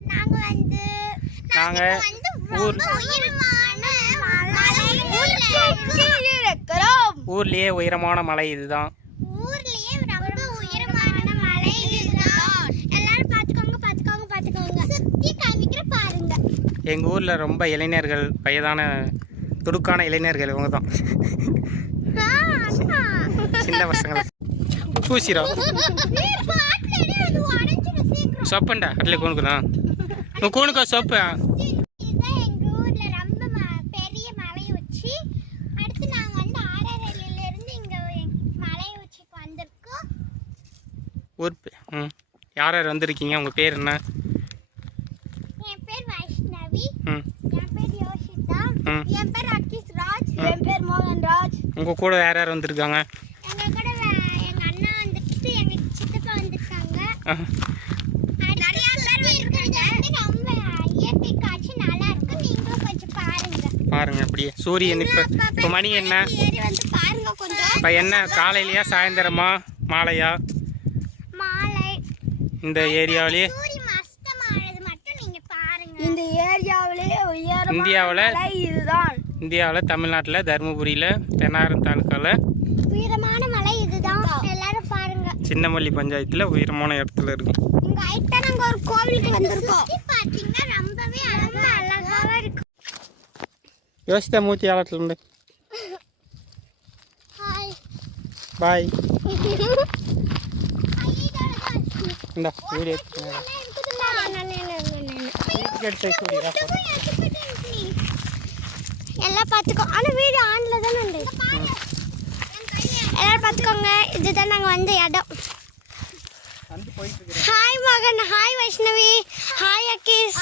நாங்க வந்து நாங்க வந்து ஊர் ஊர்லேயே உயரமான மலை இதுதான். ஊர்லயே ரொம்ப உயரமான மலை இதுதான். எல்லாரும் பாத்துக்கோங்க பாத்துக்கோங்க பாத்துக்கோங்க சுத்தி காமிக்கிற பாருங்க. எங்கள் ஊரில் ரொம்ப இளைஞர்கள் வயதான துடுக்கான இளைஞர்கள் இவங்க தான். சின்ன உடைஞ்சிடும் சீக்கிரம். சொப்பண்டா அட்ல கூணுக்குதான் உன் கூணுக்கா சொப்பு. இதுதான் எங்க ஊர்ல ரொம்ப ம- பெரிய மலை உச்சி. அடுத்து நாங்க வந்து ஆரரலில இருந்து இங்க மலை உச்சிக்கு வந்திருக்கோம். ஊர் ம். யார் யார் வந்திருக்கீங்க? உங்கள் பேர் என்ன? என் பேர் வைஷ்ணவி. என் பேர் யோஷிதா. என் பேர் அக்கிஸ் ராஜ் என் பேர் மோகன் ராஜ் உங்கள் கூட யார் யார் வந்திருக்காங்க? எங்க கூட வே- எங்க அண்ணா வந்துட்டு எங்க சித்தப்பா வந்திருக்காங்க பாருங்க அப்படியே சூரியன் இப்போ இப்போ மணி என்ன? ஏறி வந்து பாருங்க கொஞ்சம். இப்போ என்ன? காலையிலையா சாயந்தரமா? மாலையா? மாலை. இந்த ஏரியாவிலேயே சூரியன் அஸ்தமானது மட்டும் நீங்க பாருங்க. இந்த ஏரியாவிலே உயரமான இந்தியாவில் இதுதான். இந்தியாவில் தமிழ்நாட்டில் தருமபுரியில் பெண்ணாரம் தாலுக்காவில் உயரமான மலை இதுதான். எல்லாரும் பாருங்க. சின்னமல்லி பஞ்சாயத்தில் உயரமான இடத்துல இருக்கும் இங்க ஐட்டா நாங்க ஒரு கோவிலுக்கு வந்திருக்கோம் பாத்தீங்கன்னா ரொம்பவே அழகா அழகாவா இருக்கு யோசித்தா ஆழத்துலேருந்து ஹாய் பாய் இந்த வீடியோ எல்லாம் பார்த்துக்கோ. ஆனால் வீடியோ ஆன்ல தானே உண்டு எல்லாரும் பார்த்துக்கோங்க. இதுதான் நாங்கள் வந்த இடம். ஹாய் மகன். ஹாய் வைஷ்ணவி ஹாய் அக்கீஸ்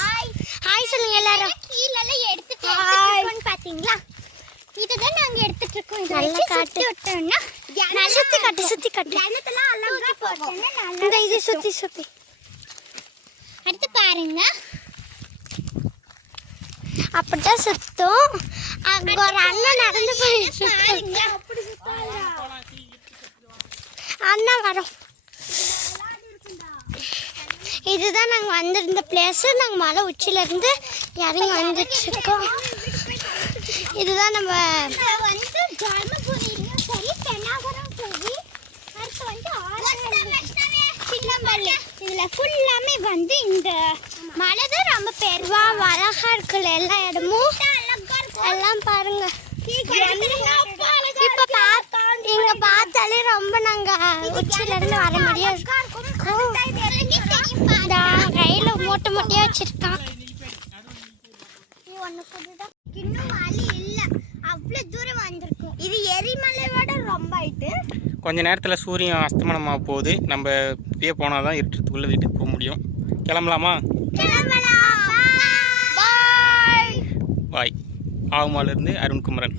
ஹாய் சொல்லுங்க எல்லாரும் கீழெல்லாம் எடுத்துட்டு எடுத்துட்டு பாத்தீங்களா இதுதான் நாங்க எடுத்துட்டு இருக்கோம் இது நல்லா காட்டு. நல்லா சுத்தி காட்டு சுத்தி காட்டு. இந்த இது சுத்தி சுத்தி. அடுத்து பாருங்க. அப்படிதான் சுத்தும். அங்க ஒரு அண்ணன் நடந்து போயிட்டு அண்ணா வரோம். இதுதான் நாங்கள் வந்திருந்த பிளேஸ் நாங்கள் மலை உச்சியிலேருந்து இறங்கி வந்துட்டு இருக்கோம். இதுதான் நம்ம வந்து தர்மபுரியிலும் சரி பெண்ணாகரம் சரி. அடுத்து வந்து சின்னம்பள்ளி இதில் ஃபுல்லாமே வந்து இந்த மலை தான் ரொம்ப பெருவா அழகா இருக்குல்ல எல்லா இடமும். எல்லாம் பாருங்க. இப்ப இங்க பார்த்தாலே ரொம்ப நாங்க உச்சில இருந்து வர இந்தா, கையில மூட்டை மூட்டையா வச்சிருக்கான். இன்னும் வழி இல்ல அவ்வளவு தூரம் வந்திருக்கும். இது எரிமலையோட ரொம்ப ஆயிட்டு கொஞ்ச நேரத்தில் சூரியன் அஸ்தமனமாக போகுது. நம்ம இப்படியே போனால் தான் இருட்டுக்குள்ளே வீட்டுக்கு போக முடியும். கிளம்பலாமா? பாய் ஆகுமாலேருந்து அருண்குமரன்.